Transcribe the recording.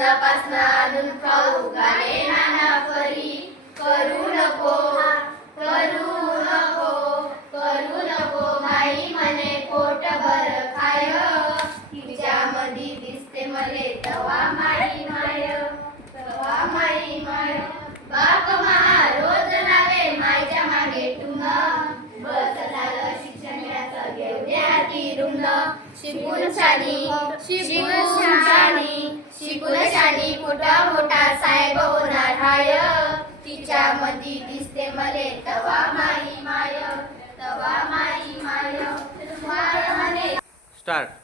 आणून खाऊ गाणे नाना परी करू नको करू नको करू नको माई मने पोट भर खाय. तिच्या मधी दिसते मले तवा माई माय तवा माई माय. बाप महा रोज लावे मायच्या मागे तुम बस झालं शिक्षण याचं घेऊ द्या ती रुग्ण शिकून साधी तिच्या मधी दिसते मले तवा माई माय तवा माई माय माय म्हणे स्टार्ट